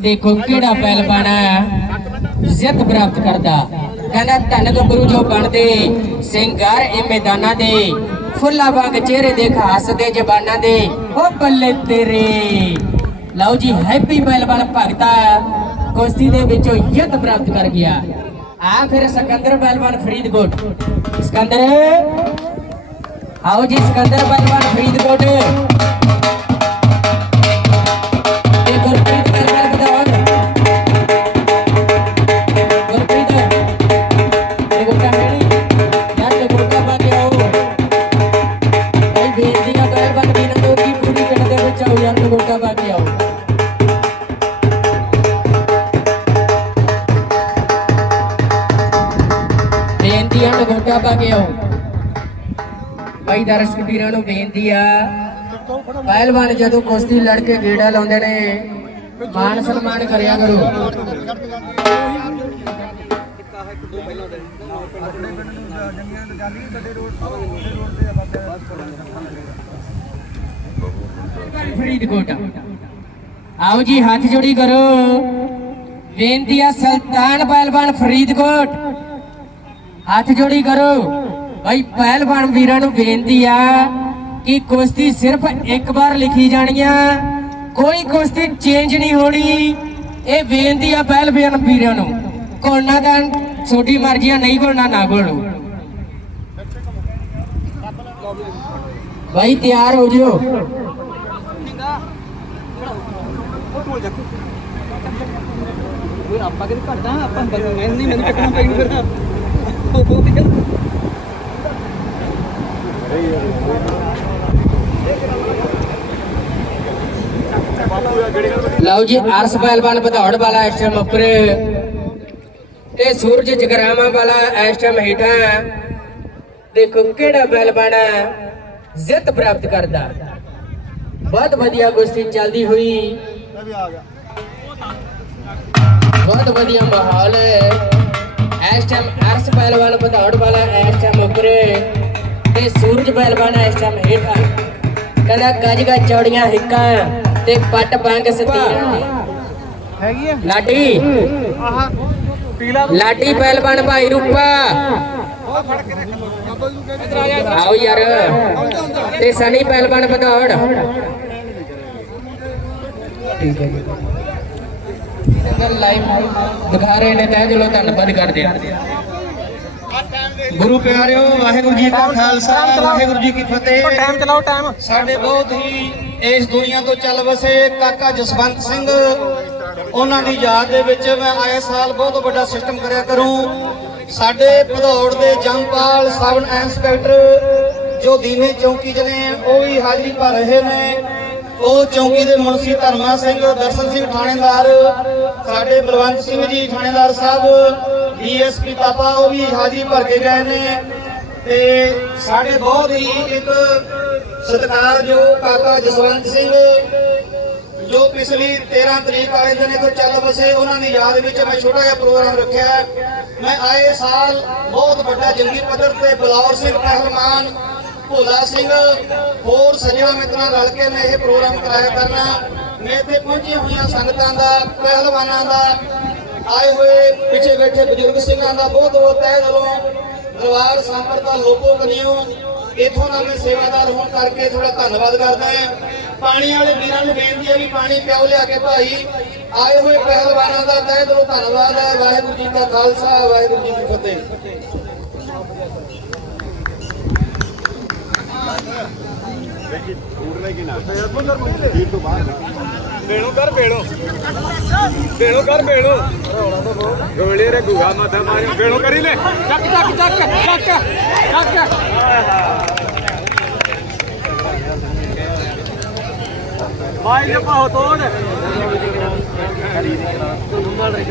ਦੇਖੋ ਕਿਹੜਾ ਪਹਿਲਵਾਨ ਜਿੱਤ ਪ੍ਰਾਪਤ ਕਰਦਾ। ਕਹਿੰਦਾ, ਧੰਨ ਗੱਭਰੂ ਜੋ ਬਣਦੇ, ਸਿੰਗਾਰ ਇਹ ਮੈਦਾਨਾਂ ਦੇ। ਫੁੱਲਾਂ ਵਾਂਗ ਚਿਹਰੇ ਦੇਖ ਹੱਸਦੇ ਜ਼ਬਾਨਾਂ ਦੇ। ਉਹ ਬੱਲੇ ਤੇਰੇ। ਲਓ ਜੀ, ਹੈਪੀ ਪਹਿਲਵਾਨ ਭਗਤਾ ਕੁਸ਼ਤੀ ਦੇ ਵਿੱਚੋਂ ਜਿੱਤ ਪ੍ਰਾਪਤ ਕਰ ਗਿਆ। ਆ ਫਿਰ ਸਿਕੰਦਰ ਪਹਿਲਵਾਨ ਫਰੀਦਕੋਟ। ਸਿਕੰਦਰ? ਆਓ ਜੀ, ਸਿਕੰਦਰ ਪਹਿਲਵਾਨ ਫਰੀਦਕੋਟ। ਦਰਸ਼ਕ ਵੀਰਾਂ ਨੂੰ ਬੇਨਤੀ ਆ। ਪਹਿਲਵਾਨ ਜਦੋਂ ਕੁਸ਼ਤੀ ਲੜ ਕੇ ਗੇੜਾ ਲਾਉਂਦੇ ਨੇ, ਮਾਨ ਸਨਮਾਨ ਕਰਿਆ ਕਰੋ। ਫਰੀਦਕੋਟ। ਆਓ ਜੀ, ਹੱਥ ਜੋੜੀ ਕਰੋ। ਬੇਨਤੀ ਆ, ਸੁਲਤਾਨ ਪਹਿਲਵਾਨ ਫਰੀਦਕੋਟ। ਹੱਥ ਜੋੜੀ ਕਰੋ। ਭਾਈ ਪਹਿਲਵਾਨ ਵੀਰਾਂ ਨੂੰ ਬੇਨਤੀ ਆ ਕਿ ਕੁਸ਼ਤੀ ਸਿਰਫ ਇੱਕ ਵਾਰ ਲਿਖੀ ਜਾਣੀ ਆ। ਕੋਈ ਕੁਸ਼ਤੀ ਚੇਂਜ ਨਹੀਂ ਹੋਣੀ। ਇਹ ਬੇਨਤੀ ਆ ਪਹਿਲਵਾਨ ਵੀਰਾਂ ਨੂੰ। ਕੋਣਾ ਦਾ ਛੋਟੀ ਮਰਜ਼ੀ ਨਹੀਂ ਕੋਣਾ ਨਾ ਕੋਲੋ। ਭਾਈ ਤਿਆਰ ਹੋ ਜਿਓ। ਓਏ, ਆਪਾਂ ਕਿਤੇ ਘਟਦਾ ਆਪਾਂ ਮੈਂ ਨਹੀਂ ਮੈਨੂੰ ਚੱਕਣਾ ਪੈਣੀ ਫਿਰ ਉਹ ਬਹੁਤ ਹੀ ਲਓ ਜੀ, ਅਰਸ ਪਹਿਲਵਾਨ ਬਧੌੜ ਵਾਲਾ ਇਸ ਟਾਈਮ ਉੱਪਰ। ਤੇ ਸੂਰਜ ਜਗਰਾਵਾਂ ਵਾਲਾ ਇਸ ਟਾਈਮ ਹੇਠਾਂ ਦੇਖੋ ਕਿਹੜਾ ਪਹਿਲਵਾਨ ਜਿੱਤ ਪ੍ਰਾਪਤ ਕਰਦਾ। ਬਹੁਤ ਵਧੀਆ ਕੁਸ਼ਤੀ ਚੱਲਦੀ ਹੋਈ। ਬਹੁਤ ਵਧੀਆ ਮਾਹੌਲ। ਹੈ ਇਸ ਟਾਈਮ ਅਰਸ ਪਹਿਲਵਾਨ ਬਧੌੜ ਵਾਲਾ ਇਸ ਟਾਈਮ ਉੱਪਰ। ਤੇ ਸੂਰਜ ਪਹਿਲਵਾਨ ਇਸ ਟਾਈਮ ਹੇਠਾਂ ਕਹਿੰਦਾ ਗੱਜ ਗੱਜ ਚੌੜੀਆਂ ਹਿੱਕਾਂ ਤੇ ਪੱਟ ਬੰਗ ਸਤੀਆਂ ਹੈਗੀ ਆ? ਲਾਡੀ ਆਹ ਪੀਲਾ ਲਾਡੀ ਪਹਿਲਵਾਨ ਭਾਈ ਰੂਪਾ। ਕਹਿੰਦੇ ਆਓ ਯਾਰ। ਤੇ ਸਨੀ ਪਹਿਲਵਾਨ ਬਧੌੜ ਠੀਕ ਹੈ ਜੀ। ਅਗਰ ਲਾਈਵ ਦਿਖਾ ਰਹੇ ਨੇ ਤਹਿ ਦਿਲੋਂ ਧੰਨਵਾਦ ਕਰਦੇ ਹਾਂ ਗੁਰੂ ਪਿਆਰਿਓ ਵਾਹਿਗੁਰੂ ਜੀ ਕਾ ਖਾਲਸਾ ਵਾਹਿਗੁਰੂ ਜੀ ਕੀ ਫਤਿਹ। ਟਾਈਮ ਚਲਾਓ ਟਾਈਮ। ਸਾਡੇ ਬਹੁਤ ਹੀ ਇਸ ਦੁਨੀਆ ਤੋਂ ਚੱਲ ਵਸੇ ਕਾਕਾ ਜਸਵੰਤ ਸਿੰਘ। ਉਹਨਾਂ ਦੀ ਯਾਦ ਦੇ ਵਿੱਚ ਮੈਂ ਆਏ ਸਾਲ ਬਹੁਤ ਵੱਡਾ ਸਿਸਟਮ ਕਰਿਆ ਕਰੂੰ। ਸਾਡੇ ਭਦੌੜ ਦੇ ਜੰਪਾਲ ਸਬ ਇੰਸਪੈਕਟਰ ਜੋ ਦੀਨੇ ਚੌਂਕੀ ਚ ਨੇ ਉਹ ਵੀ ਹਾਜ਼ਰੀ ਭਰ ਰਹੇ ਨੇ। ਉਹ ਚੌਂਕੀ ਦੇ ਮੁਨਸੀ ਧਰਮਾ ਸਿੰਘ ਦਰਸ਼ਨ ਸਿੰਘ ਥਾਣੇਦਾਰ ਸਾਡੇ ਬਲਵੰਤ ਸਿੰਘ ਜੀ ਥਾਣੇਦਾਰ ਸਾਹਿਬ ਡੀਐਸਪੀ ਤਾਪਾ ਉਹ ਵੀ ਹਾਜ਼ਰੀ ਭਰ ਕੇ ਗਏ ਨੇ ਤੇ ਸਾਡੇ ਬਹੁਤ ਹੀ ਇੱਕ ਸਤਿਕਾਰਯੋਗ ਕਾਕਾ ਜਸਵੰਤ ਸਿੰਘ, ਜੋ ਪਿਛਲੀ 13 ਤਰੀਕ ਵਾਲੇ ਦਿਨ ਤੋਂ ਚੱਲ ਵਸੇ, ਉਹਨਾਂ ਦੀ ਯਾਦ ਵਿੱਚ ਮੈਂ ਛੋਟਾ ਜਿਹਾ ਪ੍ਰੋਗਰਾਮ ਰੱਖਿਆ ਮੈਂ ਆਏ ਸਾਲ ਬਹੁਤ ਵੱਡਾ ਜੰਗੀ ਪੱਧਰ ਤੇ ਬਲੌਰ ਸਿੰਘ ਪਹਿਲਵਾਨ, ਭੋਲਾ ਸਿੰਘ, ਹੋਰ ਸੱਜਣਾ ਮਿੱਤਰਾਂ ਰਲ ਕੇ ਮੈਂ ਇਹ ਪ੍ਰੋਗਰਾਮ ਕਰਾਇਆ ਕਰਨਾ। ਮੈਂ ਇੱਥੇ ਪਹੁੰਚੀਆਂ ਹੋਈਆਂ ਸੰਗਤਾਂ ਦਾ, ਪਹਿਲਵਾਨਾਂ ਦਾ ਆਏ ਹੋਏ ਪਿੱਛੇ ਬੈਠੇ ਬਜ਼ੁਰਗ ਸਿੰਘਾਂ ਦਾ ਬਹੁਤ ਬਹੁਤ ਤਹਿ ਦਿਲੋਂ ਦਰਬਾਰ ਸੰਪਰਦਾ ਲੋਕੋ ਕਨਿਓ ਇਥੋਂ ਦਾ ਮੈਂ ਸੇਵਾਦਾਰ ਹੋਣ ਕਰਕੇ ਥੋੜਾ ਧੰਨਵਾਦ ਕਰਦਾ ਹਾਂ। ਪਾਣੀ ਵਾਲੇ ਵੀਰਾਂ ਨੂੰ ਬੇਨਤੀ ਹੈ ਵੀ ਪਾਣੀ ਪਿਆਓ ਲਿਆ ਕੇ ਭਾਈ। ਆਏ ਹੋਏ ਪਹਿਲਵਾਨਾਂ ਦਾ ਤਹਿ ਦਿਲੋਂ ਧੰਨਵਾਦ ਹੈ। ਵਾਹਿਗੁਰੂ ਜੀ ਕਾ ਖਾਲਸਾ, ਵਾਹਿਗੁਰੂ ਜੀ ਕੀ ਫਤਿਹ। ਬੇੜੋ ਕਰ ਬੇੜੋ ਬੇੜੋ ਕਰ ਬੇੜੋ ਗੋਲੇ ਰੇ ਗੁਗਾ ਮਾਤਾ ਮਾਰੀ ਬੇੜੋ ਕਰੀ ਲੈ। ਚੱਕ ਚੱਕ ਚੱਕ ਚੱਕ ਚੱਕ। ਭਾਈ ਨੇ ਪਾਹੋ ਤੋੜ। ਮਾਨ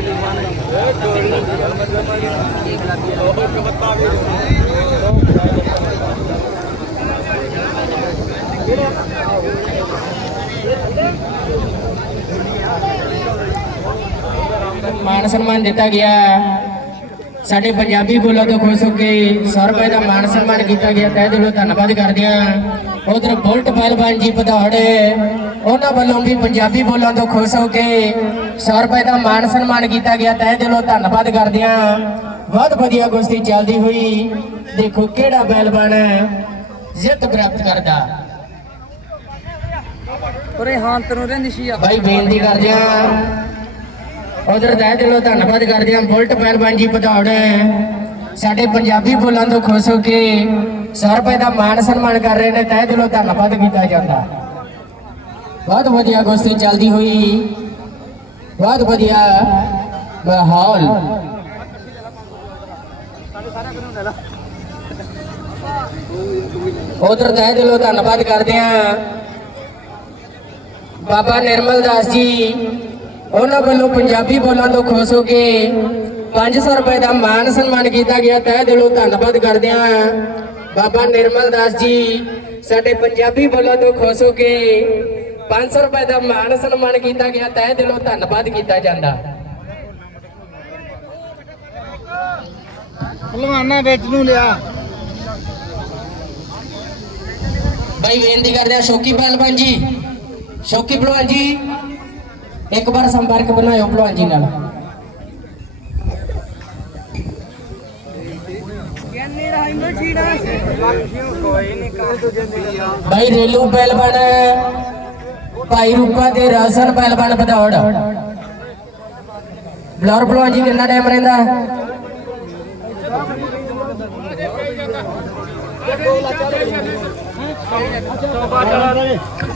ਸਨਮਾਨ ਦਿੱਤਾ ਗਿਆ। ਸਾਡੇ ਪੰਜਾਬੀ ਬੋਲਾਂ ਤੋਂ ਖੁਸ਼ ਹੋ ਕੇ 100 ਰੁਪਏ ਦਾ ਮਾਣ ਸਨਮਾਨ ਕੀਤਾ ਗਿਆ। ਤਹਿ ਦਿਲੋਂ ਧੰਨਵਾਦ ਕਰਦੇ ਹਾਂ। ਉਧਰ ਬੁਲਟ ਪਹਿਲਵਾਨ ਜੀ ਪਧੌੜ ਉਹਨਾਂ ਵੱਲੋਂ ਵੀ ਪੰਜਾਬੀ ਬੋਲਾਂ ਤੋਂ ਖੁਸ਼ ਹੋ ਕੇ 100 ਰੁਪਏ ਦਾ ਮਾਣ ਸਨਮਾਨ ਕੀਤਾ ਗਿਆ। ਤਹਿ ਦਿਲੋਂ ਧੰਨਵਾਦ ਕਰਦੇ ਹਾਂ। ਬਹੁਤ ਵਧੀਆ ਕੁਸ਼ਤੀ ਚੱਲਦੀ ਹੋਈ। ਦੇਖੋ ਕਿਹੜਾ ਪਹਿਲਵਾਨ ਜਿੱਤ ਪ੍ਰਾਪਤ ਕਰਦਾ। ਉਰੇ ਹਾਂ ਤੈਨੂੰ ਰਹਿੰਦੀ ਸੀ ਆ ਭਾਈ ਬੇਨਤੀ ਕਰਦੇ ਆ ਉਧਰ ਤਹਿ ਦਿਲੋਂ ਧੰਨਵਾਦ ਕਰਦੇ ਆ ਬੁਲਟ ਪਹਿਲਵਾਨ ਜੀ ਪਧੌੜ ਸਾਡੇ ਪੰਜਾਬੀ ਬੋਲਾਂ ਤੋਂ ਖੁਸ਼ ਹੋ ਕੇ 100 ਰੁਪਏ ਦਾ ਮਾਣ ਸਨਮਾਨ ਕਰ ਰਹੇ ਨੇ ਤਹਿ ਦਿਲੋਂ ਧੰਨਵਾਦ ਕੀਤਾ ਜਾਂਦਾ। ਬਹੁਤ ਵਧੀਆ ਕੁਸ਼ਤੀ ਚੱਲਦੀ ਹੋਈ, ਬਹੁਤ ਵਧੀਆ ਮਾਹੌਲ। ਉਧਰ ਤਹਿ ਦਿਲੋਂ ਧੰਨਵਾਦ ਕਰਦੇ ਆ ਬਾਬਾ ਨਿਰਮਲ ਦਾਸ ਜੀ। ਉਹਨਾਂ ਵੱਲੋਂ ਪੰਜਾਬੀ ਬੋਲਾਂ ਤੋਂ ਖੁਸ਼ ਹੋ ਕੇ 500 ਰੁਪਏ ਦਾ ਮਾਨ ਸਨਮਾਨ ਕੀਤਾ ਗਿਆ। ਤਹਿ ਦਿਲੋਂ ਧੰਨਵਾਦ ਕਰਦੇ ਹਾਂ ਬਾਬਾ ਨਿਰਮਲ ਦਾਸ ਜੀ। ਸਾਡੇ ਪੰਜਾਬੀ ਬੋਲਾਂ ਤੋਂ ਖੁਸ਼ ਹੋ ਕੇ 500 ਰੁਪਏ ਦਾ ਮਾਨ ਸਨਮਾਨ ਕੀਤਾ ਗਿਆ। ਤਹਿ ਦਿਲੋਂ ਧੰਨਵਾਦ ਕੀਤਾ ਜਾਂਦਾ। ਭਲਵਾਨਾ ਵਿੱਚ ਨੂੰ ਲਿਆ। ਭਾਈ ਬੇਨਤੀ ਕਰਦੇ ਆ ਸ਼ੌਕੀ ਪਹਿਲਵਾਨ ਜੀ। ਸ਼ੌਕੀ ਪਹਿਲਵਾਨ ਜੀ ਇੱਕ ਵਾਰ ਸੰਪਰਕ ਬਣਾਇਓ ਪਹਿਲਵਾਨ ਨਾਲ। ਭਾਈ ਰੇਲੂ ਪਹਿਲਵਾਨ, ਭਾਈ ਰੂਪਾ ਤੇ ਰਾਸਨ ਪਹਿਲਵਾਨ ਬਦੌੜ। ਬਲੌਰ ਪਹਿਲਵਾਨ ਜੀ ਕਿੰਨਾ ਟਾਈਮ ਰਹਿੰਦਾ?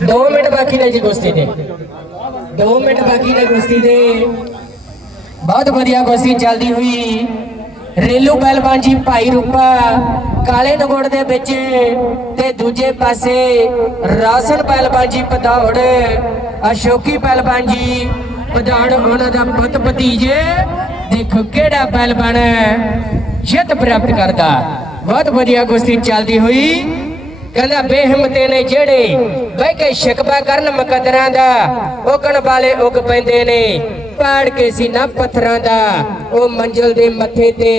ਦੋ ਮਿੰਟ ਬਾਕੀ ਨੇ ਜੀ ਕੁਸ਼ਤੀ ਦੇ ਦੋ ਮਿੰਟ ਬਾਕੀ ਨੇ ਕੁਸ਼ਤੀ ਦੇ। ਬਹੁਤ ਵਧੀਆ ਕੁਸ਼ਤੀ ਚੱਲਦੀ ਹੋਈ। ਰੇਲੂ ਪਹਿਲਵਾਨ ਜੀ ਭਾਈ ਰੂਪਾ ਕਾਲੇ ਨਗੋੜ ਦੇ ਵਿੱਚ ਤੇ ਦੂਜੇ ਪਾਸੇ ਰਾਸਨ ਪਹਿਲਵਾਨ ਜੀ ਪਧੌੜ, ਅਸ਼ੋਕੀ ਪਹਿਲਵਾਨ ਜੀ ਪਧੌੜ, ਉਹਨਾਂ ਦਾ ਪੁੱਤ ਭਤੀਜੇ। ਦੇਖੋ ਕਿਹੜਾ ਪਹਿਲਵਾਨ ਜਿੱਤ ਪ੍ਰਾਪਤ ਕਰਦਾ। ਬਹੁਤ ਵਧੀਆ ਕੁਸ਼ਤੀ ਚੱਲਦੀ ਹੋਈ। ਕਹਿੰਦਾ ਬੇਹਿੰਮਤੇ ਨੇ ਜਿਹੜੇ ਬਹਿ ਕੇ ਸ਼ਿਕਵਾ ਕਰਨ ਮੁਕੱਦਰਾਂ ਦਾ, ਉਗਣ ਵਾਲੇ ਉਗ ਪੈਂਦੇ ਨੇ। ਪਾੜ ਕੇ ਸੀਨਾ ਪੱਥਰਾਂ ਦਾ, ਉਹ ਮੰਜ਼ਲ ਦੇ ਮੱਥੇ ਤੇ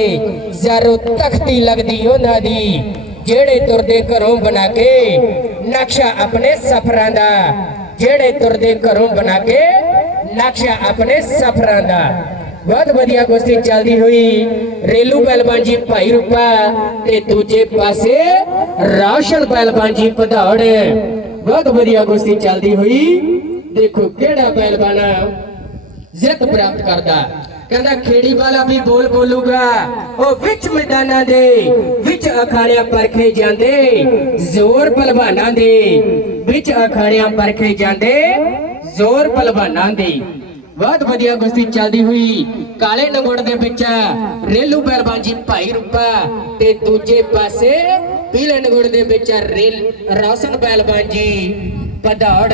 ਜ਼ਰੋ ਤਖਤੀ ਲੱਗਦੀ ਉਹਨਾਂ ਦੀ, ਜਿਹੜੇ ਤੁਰਦੇ ਘਰੋਂ ਬਣਾ ਕੇ ਨਕਸ਼ਾ ਆਪਣੇ ਸਫਰਾਂ ਦਾ। ਜਿਹੜੇ ਤੁਰਦੇ ਘਰੋਂ ਬਣਾ ਕੇ ਨਕਸ਼ਾ ਆਪਣੇ ਸਫਰਾਂ ਦਾ। ਬਹੁਤ ਵਧੀਆ ਕੁਸ਼ਤੀ ਚੱਲਦੀ ਹੋਈ। ਰੇਲੂ ਪਹਿਲਵਾਨ ਜੀ ਭਾਈ ਰੂਪਾ ਤੇ ਦੂਜੇ ਪਾਸੇ ਰਾਸ਼ਨ ਪਹਿਲਵਾਨ ਜੀ ਪਧੌੜ ਬਹੁਤ ਵਧੀਆ ਕੁਸ਼ਤੀ ਚੱਲਦੀ ਹੋਈ। ਦੇਖੋ ਕਿਹੜਾ ਪਹਿਲਵਾਨ ਜਿੱਤ ਪ੍ਰਾਪਤ ਕਰਦਾ। ਕਹਿੰਦਾ ਖੇੜੀ ਵਾਲਾ ਵੀ ਬੋਲ ਬੋਲੂਗਾ। ਉਹ ਵਿੱਚ ਮੈਦਾਨਾਂ ਦੇ, ਵਿੱਚ ਅਖਾੜਿਆਂ ਪਰਖੇ ਜਾਂਦੇ। ਜ਼ੋਰ ਪਹਿਲਵਾਨਾਂ ਦੇ, ਵਿੱਚ ਅਖਾੜਿਆਂ ਪਰਖੇ ਜਾਂਦੇ। ਜ਼ੋਰ ਪਹਿਲਵਾਨਾਂ ਦੇ। ਬਹੁਤ ਵਧੀਆ ਕੁਸ਼ਤੀ ਚੱਲਦੀ ਹੋਈ। ਕਾਲੇ ਨਗੋੜ ਦੇ ਵਿੱਚ ਰੇਲੂ ਪਹਿਲਵਾਨ ਜੀ ਭਾਈ ਰੂਪਾ ਤੇ ਦੂਜੇ ਪਾਸੇ ਪੀਲੇ ਨਗੋੜ ਦੇ ਵਿੱਚ ਰੇਲ ਰੌਸ਼ਨ ਪਹਿਲਵਾਨ ਜੀ। ਪਧੌੜ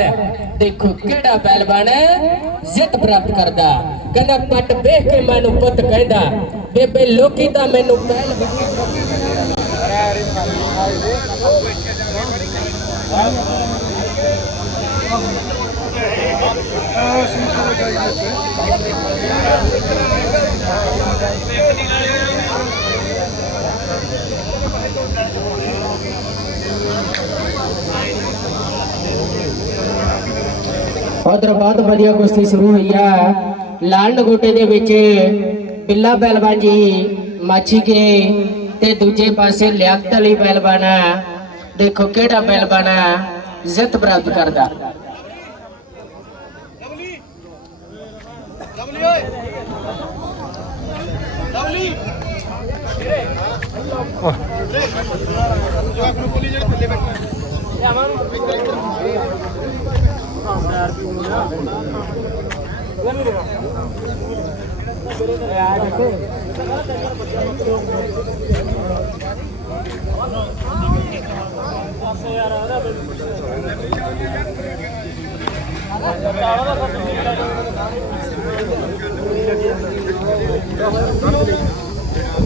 ਦੇਖੋ ਕਿਹੜਾ ਪਹਿਲਵਾਨ ਜਿੱਤ ਪ੍ਰਾਪਤ ਕਰਦਾ। ਕਹਿੰਦਾ, ਪੱਟ ਵੇਖ ਕੇ ਮੈਨੂੰ ਪੁੱਤ ਕਹਿੰਦਾ, ਬੇਬੇ ਲੋਕੀ ਤਾਂ ਮੈਨੂੰ ਪਹਿਲਵਾਨ ਉਧਰ ਬਹੁਤ ਵਧੀਆ ਕੁਸ਼ਤੀ ਸ਼ੁਰੂ ਹੋਈ ਆ ਲਾਲ ਨਗੋਟੇ ਦੇ ਵਿੱਚ ਬਿੱਲਾ ਪਹਿਲਵਾਨ ਜੀ ਮਾਛੀ ਕੇ ਤੇ ਦੂਜੇ ਪਾਸੇ ਲਿਆਕਤ ਅਲੀ ਪਹਿਲਵਾਨ ਆ। ਦੇਖੋ ਕਿਹੜਾ ਪਹਿਲਵਾਨ ਆ ਪ੍ਰਾਪਤ ਕਰਦਾ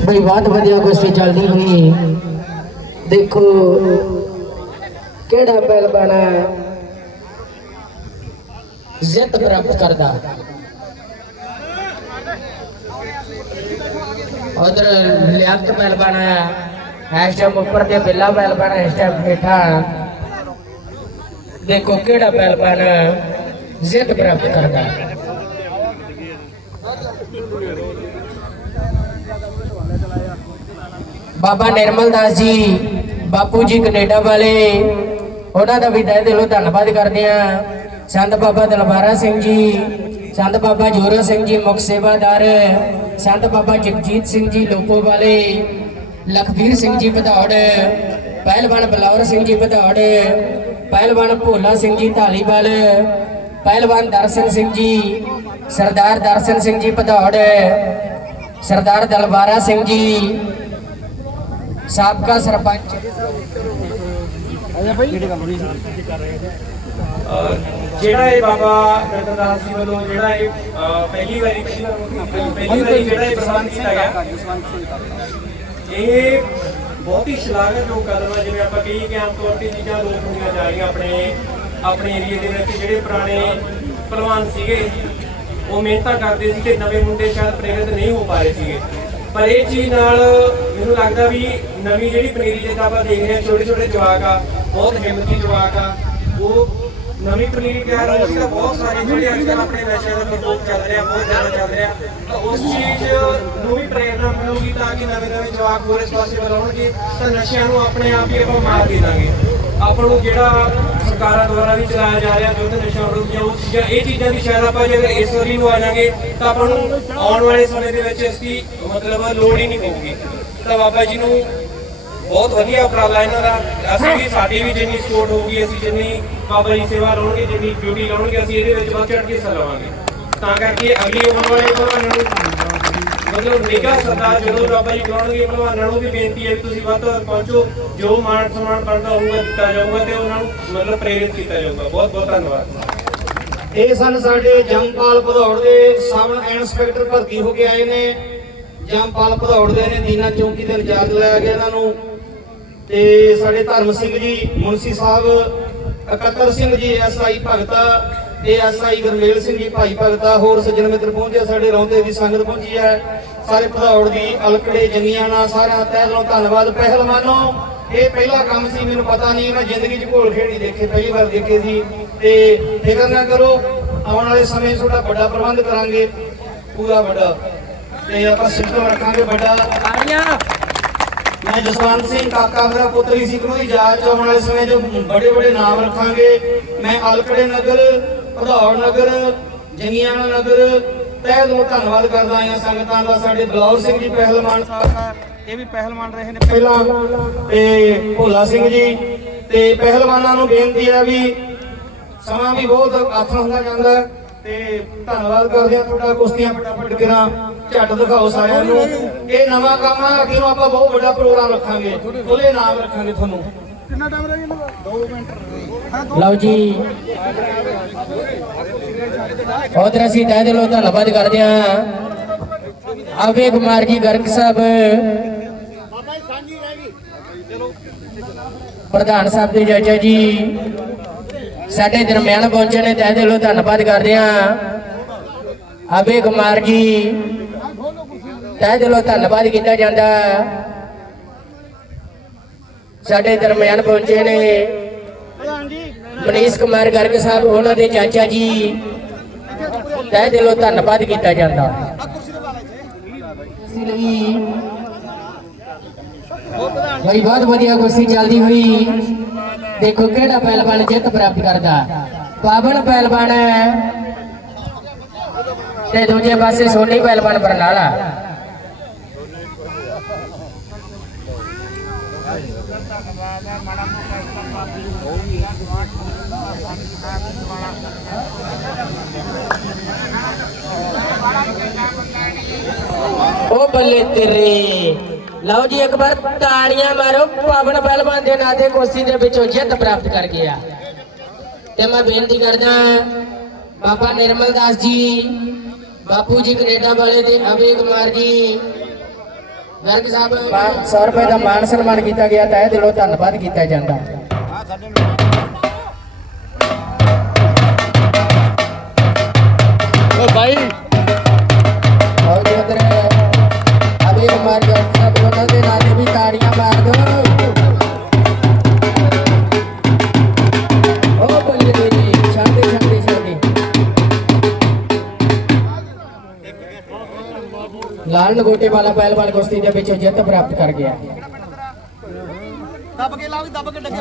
ਬਈ ਬਹੁਤ ਵਧੀਆ ਕੁਸ਼ਤੀ ਚੱਲਦੀ ਹੋਈ ਦੇਖੋ ਕਿਹੜਾ ਪਹਿਲਵਾਨ ਜਿੱਤ ਪ੍ਰਾਪਤ ਕਰਦਾ ਉਧਰ ਲਿਆਕਤ ਪਹਿਲਵਾਨ ਇਸ ਟਾਈਮ ਉੱਪਰ ਤੇ ਬਿੱਲਾ ਪਹਿਲਵਾਨ ਇਸ ਹੇਠਾਂ। ਦੇਖੋ ਕਿਹੜਾ ਪਹਿਲਵਾਨ ਜਿੱਤ ਪ੍ਰਾਪਤ ਕਰਦਾ। ਬਾਬਾ ਨਿਰਮਲ ਦਾਸ ਜੀ, ਬਾਪੂ ਜੀ ਕੈਨੇਡਾ ਵਾਲੇ, ਉਹਨਾਂ ਦਾ ਵੀ ਤਹਿ ਦਿਲੋਂ ਧੰਨਵਾਦ ਕਰਦੇ ਆ। ਸੰਤ ਬਾਬਾ ਦਲਬਾਰਾ ਸਿੰਘ ਜੀ, ਸੰਤ ਬਾਬਾ ਜੋਰਾ ਸਿੰਘ ਜੀ, ਮੁਖ ਸੇਵਾਦਾਰ, ਸੰਤ ਬਾਬਾ ਜਗਜੀਤ ਸਿੰਘ ਜੀ ਲੋਪੋ ਵਾਲੇ, ਲਖਬੀਰ ਸਿੰਘ ਜੀ ਭਦੌੜ ਪਹਿਲਵਾਨ ਬਲੌਰ ਸਿੰਘ ਜੀ ਭਦੌੜ ਪਹਿਲਵਾਨ ਭੋਲਾ ਸਿੰਘ ਜੀ ਢਾਲੀਵਾਲ ਪਹਿਲਵਾਨ ਦਰਸ਼ਨ ਸਿੰਘ ਜੀ, ਸਰਦਾਰ ਦਰਸ਼ਨ ਸਿੰਘ ਜੀ ਭਦੌੜ ਸਰਦਾਰ ਦਲਬਾਰਾ ਸਿੰਘ ਜੀ, ਸਾਬਕਾ ਸਰਪੰਚ। ਜਿਹੜਾ ਇਹ ਬਾਬਾ ਰਤਨਦਾਸ ਜੀ ਵੱਲੋਂ ਜਿਹੜਾ ਇਹ ਪਹਿਲੀ ਵਾਰੀ ਪਹਿਲੀ ਵਾਰੀ ਜਿਹੜਾ ਇਹ ਪ੍ਰਬੰਧ ਕੀਤਾ ਗਿਆ। ਇਹ ਬਹੁਤ ਹੀ ਸ਼ਲਾਘਾਯੋਗ ਕਦਮ ਹੈ ਜਿਵੇਂ ਆਪਾਂ ਕਹੀਏ ਕਿ ਆਮ ਤੌਰ ਤੇ ਚੀਜ਼ਾਂ ਲੋਪ ਹੁੰਦੀਆਂ ਜਾ ਰਹੀਆਂ ਆਪਣੇ ਆਪਣੇ ਏਰੀਏ ਦੇ ਵਿੱਚ ਜਿਹੜੇ ਪੁਰਾਣੇ ਪਹਿਲਵਾਨ ਸੀਗੇ ਉਹ ਮਿਹਨਤਾਂ ਕਰਦੇ ਸੀ ਤੇ ਨਵੇਂ ਮੁੰਡੇ ਸ਼ਾਇਦ ਪ੍ਰੇਰਿਤ ਨਹੀਂ ਹੋ ਪਾ ਰਹੇ ਸੀਗੇ। ਪਰ ਇਹ ਚੀਜ਼ ਨਾਲ ਮੈਨੂੰ ਲੱਗਦਾ ਵੀ ਨਵੀਂ ਜਿਹੜੀ ਪਨੀਰੀ ਜਿੱਦਾਂ ਆਪਾਂ ਦੇਖ ਰਹੇ ਹਾਂ ਛੋਟੇ ਛੋਟੇ ਜਵਾਕ ਆ ਬਹੁਤ ਹਿੰਮਤੀ ਜਵਾਕ ਆ ਉਹ ਨਵੀਂ ਪਨੀਰੀ ਤਿਆਰ ਹੋ ਰਹੀ ਹੈ। ਬਹੁਤ ਸਾਰੇ ਜਿਹੜੇ ਅੱਜ ਕੱਲ੍ਹ ਆਪਣੇ ਨਸ਼ਿਆਂ ਦਾ ਪ੍ਰਕੋਪ ਚੱਲ ਰਿਹਾ, ਬਹੁਤ ਜ਼ਿਆਦਾ ਚੱਲ ਰਿਹਾ। ਤਾਂ ਉਸ ਚੀਜ਼ ਨੂੰ ਵੀ ਪ੍ਰੇਰਨਾ ਮਿਲੂਗੀ ਤਾਂ ਕਿ ਨਵੇਂ ਨਵੇਂ ਜਵਾਕ ਹੋਰ ਇਸ ਪਾਸੇ ਵੱਲ ਆਉਣਗੇ। ਤਾਂ ਨਸ਼ਿਆਂ ਨੂੰ ਆਪਣੇ ਆਪ ਹੀ ਆਪਾਂ ਮਾਰ ਦੇ ਦਾਂਗੇ। ਆਪਾਂ ਨੂੰ ਜਿਹੜਾ ਸਰਕਾਰਾਂ ਦੁਆਰਾ ਵੀ ਚਲਾਇਆ ਜਾ ਰਿਹਾ, ਜੋ ਨਸ਼ਾ ਵਿਰੁੱਧ ਜਾਂ ਉਹ ਚੀਜ਼ਾਂ, ਇਹ ਚੀਜ਼ਾਂ ਦੀ ਸ਼ਾਇਦ ਆਪਾਂ ਜੇ ਇਸ ਵਾਰੀ ਨੂੰ ਆ ਜਾਾਂਗੇ ਤਾਂ ਆਪਾਂ ਨੂੰ ਆਉਣ ਵਾਲੇ ਸਮੇਂ ਦੇ ਵਿੱਚ ਇਸ ਦੀ ਮਤਲਬ ਲੋੜ ਹੀ ਨਹੀਂ ਪਊਗੀ। ਤਾਂ ਬਾਬਾ ਜੀ ਨੂੰ ਬਹੁਤ ਵਧੀਆ ਉਪਰਾਲਾ ਇਹਨਾਂ ਦਾ। ਅਸੀਂ ਵੀ, ਸਾਡੀ ਵੀ ਜਿੰਨੀ ਸਪੋਰਟ ਹੋਊਗੀ, ਅਸੀਂ ਜਿੰਨੀ ਬਾਬਾ ਜੀ ਸੇਵਾ ਲਾਉਣਗੇ, ਜਿੰਨੀ ਡਿਊਟੀ ਲਾਉਣਗੇ, ਅਸੀਂ ਇਹਦੇ ਵਿੱਚ ਵੱਧ ਚੜ੍ਹ ਕੇ ਹਿੱਸਾ ਲਵਾਂਗੇ। ਤਾਂ ਕਰਕੇ ਅਗਲੀ ਆਉਣ ਵਾਲੇ ਭਲਵਾਨਾਂ ਨੂੰ ਮਤਲਬ ਨਿਗਾਹ ਸਰਦਾਰ ਜਦੋਂ ਬਾਬਾ ਜੀ ਬੁਲਾਉਣਗੇ ਭਲਵਾਨਾਂ ਨੂੰ ਵੀ ਬੇਨਤੀ ਹੈ ਵੀ ਤੁਸੀਂ ਵੱਧ ਤੋਂ ਵੱਧ ਪਹੁੰਚੋ, ਜੋ ਮਾਣ ਸਨਮਾਨ ਬਣਦਾ ਹੋਊਗਾ, ਦਿੱਤਾ ਜਾਊਗਾ ਤੇ ਉਹਨਾਂ ਨੂੰ ਮਤਲਬ ਪ੍ਰੇਰਿਤ ਕੀਤਾ ਜਾਊਗਾ। ਬਹੁਤ ਬਹੁਤ ਧੰਨਵਾਦ। ਇਹ ਸਨ ਸਾਡੇ ਜੰਪਾਲ ਭਦੌੜ ਦੇ ਸਬ ਇੰਸਪੈਕਟਰ ਭਰਤੀ ਹੋ ਕੇ ਆਏ ਨੇ। ਜੰਪਾਲ ਭਦੌੜ ਦੇ ਨੇ, ਦੀਨਾ ਚੌਂਕੀ ਤੇ ਇੰਚਾਰਜ ਲਾਇਆ ਗਿਆ ਇਹਨਾਂ ਨੂੰ। ਤੇ ਸਾਡੇ ਧਰਮ ਸਿੰਘ ਜੀ, ਮੁਨਸੀ ਸਾਹਿਬ ਅਕਤਰ ਸਿੰਘ ਜੀ ਐਸਆਈ ਭਗਤਾ ਤੇ ਐਸਆਈ ਗੁਰਮੇਲ ਸਿੰਘ ਜੀ, ਭਾਈ ਭਗਤਾ, ਹੋਰ ਸੱਜਣ ਮਿੱਤਰ ਪਹੁੰਚੇ, ਸਾਡੇ ਰੌਂਦੇ ਦੀ ਸੰਗਤ ਪਹੁੰਚੀ ਹੈ। ਸਾਰੇ ਭਦੌੜ ਦੀ ਅਲਕੜੇ ਜੰਗੀਆਂ ਨਾਲ ਸਾਰਿਆਂ ਦਾ ਤਹਿ ਦਿਲੋਂ ਧੰਨਵਾਦ। ਪਹਿਲਵਾਨੋ ਇਹ ਪਹਿਲਾ ਕੰਮ ਸੀ, ਮੈਨੂੰ ਪਤਾ ਨਹੀਂ, ਮੈਂ ਜ਼ਿੰਦਗੀ 'ਚ ਘੋਲ ਖੇਡ ਦੇਖੇ, ਪਹਿਲੀ ਵਾਰ ਦੇਖੇ ਸੀ। ਤੇ ਫਿਕਰ ਨਾ ਕਰੋ, ਆਉਣ ਵਾਲੇ ਸਮੇਂ 'ਚ ਤੁਹਾਡਾ ਵੱਡਾ ਪ੍ਰਬੰਧ ਕਰਾਂਗੇ, ਪੂਰਾ ਵੱਡਾ। ਤੇ ਆਪਾਂ ਸਿਸਟਮ ਰੱਖਾਂਗੇ ਵੱਡਾ। ਮੈਂ ਜਸਵੰਤ ਸਿੰਘ ਕਾਕਾ ਮੇਰਾ ਪੁੱਤਰ ਹੀ ਸੀ ਕਿ ਉਹਦੀ ਯਾਦ ਚ ਆਉਣ ਵਾਲੇ ਸਮੇਂ 'ਚ ਬੜੇ ਬੜੇ ਨਾਮ ਰੱਖਾਂਗੇ। ਮੈਂ ਅਲਕੜੇ ਨਗਰ, ਭਦੌੜ ਨਗਰ, ਜੰਗੀਆਣਾ ਨਗਰ, ਤਹਿ ਦਿਲੋਂ ਧੰਨਵਾਦ ਕਰਦਾ ਹਾਂ ਸੰਗਤਾਂ ਦਾ, ਸਾਡੇ ਬਲੌਰ ਸਿੰਘ ਜੀ ਪਹਿਲਵਾਨ ਸਾਹਿਬ ਦਾ, ਇਹ ਵੀ ਪਹਿਲਵਾਨ ਰਹੇ ਨੇ ਪਹਿਲਾਂ, ਤੇ ਭੋਲਾ ਸਿੰਘ ਜੀ, ਤੇ ਪਹਿਲਵਾਨਾਂ ਨੂੰ ਬੇਨਤੀ ਹੈ ਵੀ ਸਮਾਂ ਵੀ ਬਹੁਤ ਆਥਣ ਹੁੰਦਾ ਜਾਂਦਾ ਹੈ, ਤੇ ਧੰਨਵਾਦ ਕਰਦੇ ਹਾਂ ਤੁਹਾਡਾ ਕੁਸ਼ਤੀਆਂ ਫਟਾਫਟ ਕਰਾਂ ਝੱਟ ਦਿਖਾਓ ਸਾਰਿਆਂ ਨੂੰ। ਇਹ ਨਵਾਂ ਕੰਮ ਆ ਅੱਗੇ ਨੂੰ ਆਪਾਂ ਬਹੁਤ ਵੱਡਾ ਪ੍ਰੋਗਰਾਮ ਰੱਖਾਂਗੇ। ਉਹਦੇ ਨਾਮ ਰੱਖਾਂਗੇ ਤੁਹਾਨੂੰ। ਲਓ ਜੀ। ਉਧਰ ਅਸੀਂ ਤਹਿ ਦਿਲੋਂ ਧੰਨਵਾਦ ਕਰਦੇ ਹਾਂ। ਆਵੇ ਕੁਮਾਰ ਜੀ ਗਰਗ ਸਾਹਿਬ। ਪ੍ਰਧਾਨ ਸਾਹਿਬ ਦੇ ਚਾਚਾ ਜੀ। ਸਾਡੇ ਦਰਮਿਆਨ ਪਹੁੰਚੇ ਨੇ ਤਹਿ ਦਿਲੋਂ ਧੰਨਵਾਦ ਕਰਦੇ ਹਾਂ। ਆਵੇ ਕੁਮਾਰ ਜੀ। ਤਹਿ ਦਿਲੋਂ ਧੰਨਵਾਦ ਕੀਤਾ ਜਾਂਦਾ। ਸਾਡੇ ਦਰਮਿਆਨ ਪਹੁੰਚੇ ਨੇ ਮਨੀਸ਼ ਕੁਮਾਰ ਗਰਗ ਸਾਹਿਬ, ਉਹਨਾਂ ਦੇ ਚਾਚਾ ਜੀ। ਤਹਿ ਦਿਲੋਂ ਧੰਨਵਾਦ ਕੀਤਾ ਜਾਂਦਾ। ਇਸ ਬਈ, ਬਹੁਤ ਵਧੀਆ ਕੁਸ਼ਤੀ ਚੱਲਦੀ ਹੋਈ। ਦੇਖੋ ਕਿਹੜਾ ਪਹਿਲਵਾਨ ਜਿੱਤ ਪ੍ਰਾਪਤ ਕਰਦਾ। ਪਾਵਨ ਪਹਿਲਵਾਨ ਤੇ ਦੂਜੇ ਪਾਸੇ ਸੋਨੀ ਪਹਿਲਵਾਨ ਬਰਨਾਲਾ। ਉਹ ਬੱਲੇ ਤੇਰੇ। ਲਓ ਜੀ ਇੱਕ ਵਾਰ ਤਾੜੀਆਂ ਮਾਰੋ। ਪਾਵਨ ਪਹਿਲਵਾਨ ਦੇ ਨਾਂ ਤੇ ਕੁਸ਼ਤੀ ਦੇ ਵਿੱਚੋਂ ਜਿੱਤ ਪ੍ਰਾਪਤ ਕਰ ਗਿਆ। ਤੇ ਮੈਂ ਬੇਨਤੀ ਕਰਦਾ ਬਾਬਾ ਨਿਰਮਲ ਦਾਸ ਜੀ ਬਾਪੂ ਜੀ ਕੈਨੇਡਾ ਵਾਲੇ ਤੇ ਅਵੇ ਕੁਮਾਰ ਜੀ। ਗਰਗ ਸਾਹਿਬ 100 ਰੁਪਏ ਦਾ ਮਾਨ ਸਨਮਾਨ ਕੀਤਾ ਗਿਆ ਤਹਿ ਦਿਲੋਂ ਧੰਨਵਾਦ ਕੀਤਾ ਜਾਂਦਾ। ਲਾਲ ਲਗੋਟੇ ਵਾਲਾ ਪਹਿਲਵਾਨ ਕੁਸ਼ਤੀ ਦੇ ਵਿੱਚ ਜਿੱਤ ਪ੍ਰਾਪਤ ਕਰ ਗਿਆ। ਦੱਬ ਕੇ ਲਾ ਵੀ, ਦੱਬ ਕੇ ਡੱਗੇ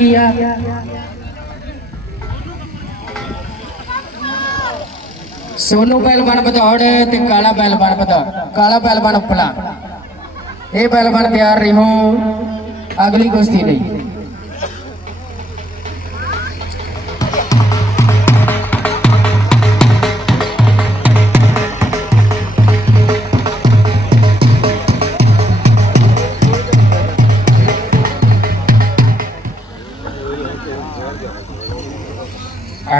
ਤੇਰਾ ਆ ਸੋਨੂ ਪਹਿਲਵਾਨ ਬਧੌੜ ਤੇ ਕਾਲਾ ਪਹਿਲਵਾਨ ਬਧੌੜ ਕਾਲਾ ਪਹਿਲਵਾਨ ਉਪਲਾ। ਇਹ ਪਹਿਲਵਾਨ ਤਿਆਰ ਰਹੋ ਅਗਲੀ ਕੁਸ਼ਤੀ ਲਈ।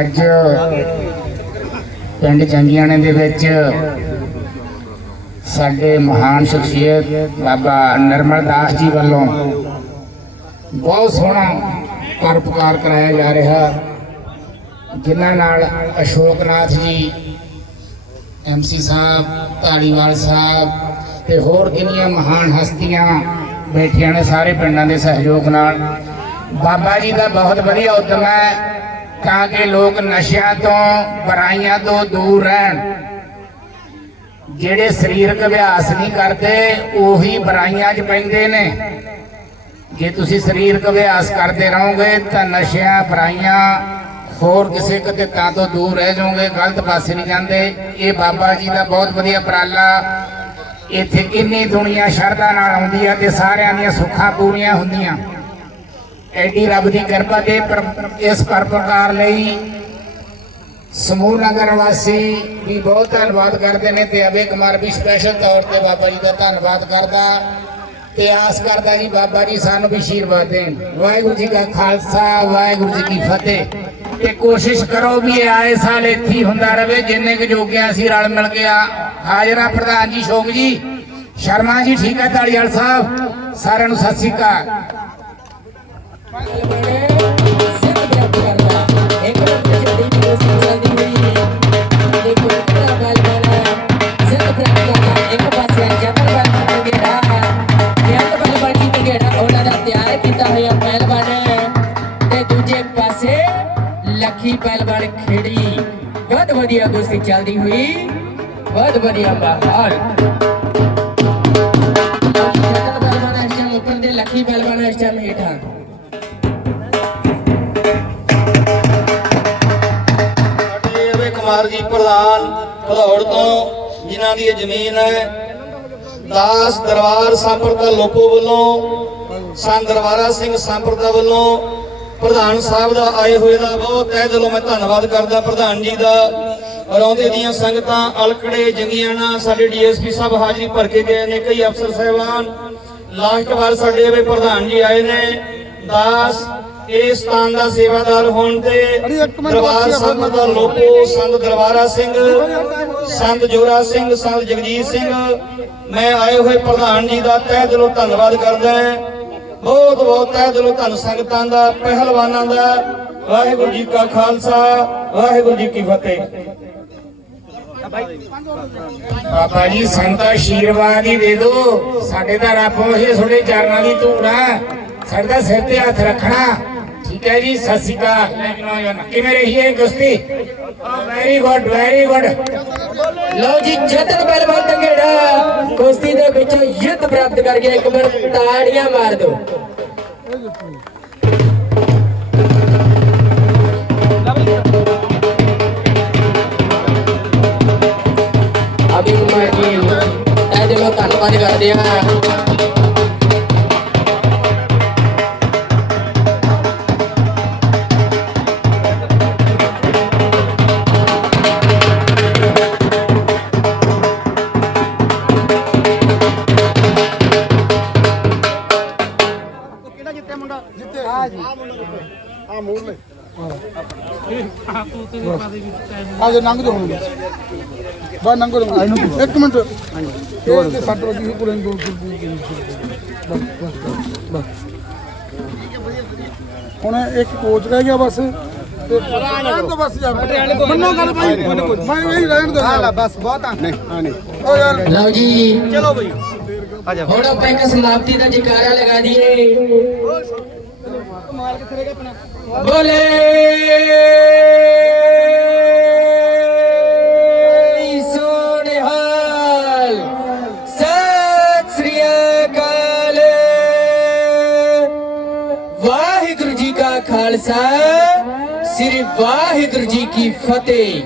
ਅੱਜ ਪਿੰਡ ਚੰਗੀਆਣੇ ਦੇ ਵਿੱਚ ਸਾਡੇ ਮਹਾਨ ਸ਼ਖਸੀਅਤ ਬਾਬਾ ਨਰਮਲ ਦਾਸ ਜੀ ਵੱਲੋਂ ਬਹੁਤ ਸੋਹਣਾ ਪਰਪਕਾਰ ਕਰਾਇਆ ਜਾ ਰਿਹਾ, ਜਿਨ੍ਹਾਂ ਨਾਲ ਅਸ਼ੋਕਨਾਥ ਜੀ ਐਮਸੀ ਸਾਹਿਬ, ਧਾਲੀਵਾਲ ਸਾਹਿਬ ਤੇ ਹੋਰ ਕਿੰਨੀਆਂ ਮਹਾਨ ਹਸਤੀਆਂ ਬੈਠੀਆਂ ਨੇ ਸਾਰੇ ਪਿੰਡਾਂ ਦੇ ਸਹਿਯੋਗ ਨਾਲ। ਬਾਬਾ ਜੀ ਦਾ ਬਹੁਤ ਵਧੀਆ ਉਦਮ ਹੈ। ਤਾਂ ਕਿ ਲੋਕ ਨਸ਼ਿਆਂ ਤੋਂ, ਬੁਰਾਈਆਂ ਤੋਂ ਦੂਰ ਰਹਿਣ। ਜਿਹੜੇ ਸਰੀਰਕ ਅਭਿਆਸ ਨਹੀਂ ਕਰਦੇ, ਉਹੀ ਬੁਰਾਈਆਂ 'ਚ ਪੈਂਦੇ ਨੇ। ਜੇ ਤੁਸੀਂ ਸਰੀਰਕ ਅਭਿਆਸ ਕਰਦੇ ਰਹੋਗੇ, ਤਾਂ ਨਸ਼ਿਆਂ, ਬੁਰਾਈਆਂ ਹੋਰ ਕਿਸੇ ਕਦੇਤਾਂ ਤੋਂ ਦੂਰ ਰਹਿ ਜਾਓਗੇ, ਗਲਤ ਪਾਸੇ ਨਹੀਂ ਜਾਂਦੇ। ਇਹ ਬਾਬਾ ਜੀ ਦਾ ਬਹੁਤ ਵਧੀਆ ਉਪਰਾਲਾ। ਇੱਥੇ ਕਿੰਨੀ ਦੁਨੀਆ ਸ਼ਰਧਾ ਨਾਲ ਆਉਂਦੀ ਹੈ ਤੇ ਸਾਰਿਆਂ ਦੀਆਂ ਸੁੱਖਾਂ ਪੂਰੀਆਂ ਹੁੰਦੀਆਂ। ਐਡੀ ਰੱਬ ਦੀ ਕਿਰਪਾ ਤੇ ਇਸ ਪਰਪਕਾਰ ਲਈ ਸਮੂਹ ਨਗਰ ਵਾਸੀ ਵੀ ਬਹੁਤ ਧੰਨਵਾਦ ਕਰਦੇ ਨੇ ਤੇ ਅਬੇ ਕੁਮਾਰ ਵੀ ਸਪੈਸ਼ਲ ਤੌਰ ਤੇ ਬਾਬਾ ਜੀ ਦਾ ਧੰਨਵਾਦ ਕਰਦਾ ਤੇ ਆਸ ਕਰਦਾ ਜੀ ਬਾਬਾ ਜੀ ਸਾਨੂੰ ਵੀ ਆਸ਼ੀਰਵਾਦ ਦੇਣ। ਵਾਹਿਗੁਰੂ ਜੀ ਕਾ ਖਾਲਸਾ, ਵਾਹਿਗੁਰੂ ਜੀ ਕੀ ਫਤਿਹ। ਤੇ ਕੋਸ਼ਿਸ਼ ਕਰੋ ਵੀ ਇਹ ਆਏ ਸਾਲ ਇੱਥੇ ਹੁੰਦਾ ਰਵੇ, ਜਿੰਨੇ ਕੁ ਜੋਗਿਆ ਸੀ ਰਲ ਮਿਲ ਗਿਆ ਹਾਜ਼ਰਾ ਪ੍ਰਧਾਨ ਜੀ ਸ਼ੋਕ ਜੀ, ਸ਼ਰਮਾ ਜੀ ਠੀਕ ਹੈ ਢਾਲੀਵਾਲ ਸਾਹਿਬ, ਸਾਰਿਆਂ ਨੂੰ ਸਤਿ ਸ੍ਰੀ ਅਕਾਲ। ਲੱਖੀ ਪਹਿਲਵਾਨ ਖੇੜੀ ਬਹੁਤ ਵਧੀਆ ਕੁਸ਼ਤੀ ਚੱਲਦੀ ਹੋਈ ਬਹੁਤ ਵਧੀਆ ਮਾਹੌਲ। ਦਾਸ ਦਰਬਾਰ ਸੰਪਰਦਾ ਲੋਕੋ ਵੱਲੋਂ ਸੰਤ ਦਰਬਾਰਾ ਸਿੰਘ ਸੰਪਰਦਾ ਵੱਲੋਂ ਪ੍ਰਧਾਨ ਸਾਹਿਬ ਦਾ ਆਏ ਹੋਏ ਦਾ ਬਹੁਤ ਤਹਿ ਦਿਲੋਂ ਮੈਂ ਧੰਨਵਾਦ ਕਰਦਾ। ਪ੍ਰਧਾਨ ਜੀ ਦਾ ਰੌਂਦੇ ਦੀਆਂ ਸੰਗਤਾਂ ਅਲਕੜੇ, ਜੰਗੀਆਣਾ, ਸਾਡੇ ਡੀਐਸਪੀ ਸਾਹਿਬ ਹਾਜ਼ਰੀ ਭਰ ਕੇ ਗਏ ਨੇ, ਕਈ ਅਫਸਰ ਸਾਹਿਬਾਨ। ਲਾਸਟ ਵਾਰ ਸਾਡੇ ਅਵੇ ਪ੍ਰਧਾਨ ਜੀ ਆਏ ਨੇ। ਦਾਸ ਇਸ ਸਥਾਨ ਦਾ ਸੇਵਾਦਾਰ ਹੋਣ ਤੇ ਦਰਬਾਰ ਸੰਤ ਦਾ ਲੋਕੋ ਸੰਤ ਦਰਬਾਰਾ ਸਿੰਘ ਸੰਤ ਜੋਰਾ ਸਿੰਘ ਸੰਤ ਜਗਜੀਤ ਸਿੰਘ ਮੈਂ ਆਏ ਹੋਏ ਪ੍ਰਧਾਨ ਜੀ ਦਾ ਤਹਿ ਦਿਲੋਂ ਧੰਨਵਾਦ ਕਰਦਾ ਹਾਂ। ਬਹੁਤ ਬਹੁਤ ਤਹਿ ਦਿਲੋਂ ਧੰਨ ਸੰਗਤਾਂ ਦਾ ਪਹਿਲਵਾਨਾਂ ਦਾ ਵਾਹਿਗੁਰੂ ਜੀ ਕਾ ਖਾਲਸਾ ਵਾਹਿਗੁਰੂ ਜੀ ਕੀ ਫਤਿਹ। ਬਾਬਾ ਜੀ ਸੰਤ ਆਸ਼ੀਰਵਾਦ ਹੀ ਦੇ ਦਿਓ। ਸਾਡੇ ਤਾਂ ਰੱਬ ਉਹੀ ਤੁਹਾਡੇ ਚਰਨਾਂ ਦੀ ਧੂੜ ਹੈ ਸਾਡੇ ਦਾ ਸਿਰ ਤੇ ਹੱਥ ਰੱਖਣਾ। ਠੀਕ ਸਤਿ ਸ਼੍ਰੀ ਅਕਾਲ। ਕਿਵੇਂ ਰਹੀ ਹੈ ਕੁਸ਼ਤੀ? ਵੈਰੀ ਗੁੱਡ ਵੈਰੀ ਗੁੱਡ ਲਓ ਜੀ, ਜਤਨ ਪਹਿਲਵਾਨ ਤੰਗੇੜਾ ਕੁਸ਼ਤੀ ਦੇ ਵਿੱਚੋਂ ਜਿੱਤ ਪ੍ਰਾਪਤ ਕਰ ਗਿਆ ਇੱਕ ਵਾਰ ਤਾੜੀਆਂ ਮਾਰ ਦਿਓ। ਅਭੀ ਕੁਮਾਰ ਜੀ ਇਹ ਦਿਲੋਂ ਧੰਨਵਾਦ ਕਰਦੇ ਆ। ਦੋ ਹੁਣ ਬਾ ਨੰਗ ਦੋ ਇੱਕ ਮਿੰਟ। ਇਹ ਤੇ ਸੱਟ ਵਜੀ ਸੀ ਪੂਰੇ ਦੋ ਬਸ ਬਸ ਬਸ। ਹੁਣ ਇੱਕ ਕੋਚ ਰਹਿ ਗਿਆ ਬਸ। ਤੇ ਰਹਿਣ ਦੋ ਬਸ ਯਾਰ। ਮੰਨੋ ਗੱਲ ਭਾਈ। ਮੈਂ ਨਹੀਂ ਰਹਿਣ ਦੋ ਹਾਂ ਬਸ ਬਹੁਤ ਆ। ਨਹੀਂ ਹਾਂ ਨਹੀਂ। ਓ ਯਾਰ। ਲਓ ਜੀ। ਚਲੋ ਬਈ। ਹੁਣ ਆਪਾਂ ਇੱਕ ਸਮਾਪਤੀ ਦਾ ਜਕਾਰਾ ਲਗਾ ਦਈਏ। ਮਾਲ ਕਿੱਥੇ ਰਹਿ ਗਿਆ ਆਪਣਾ। ਬੋਲੇ। ਵਾਹਿਗੁਰੂ ਜੀ ਕੀ ਫਤਿਹ।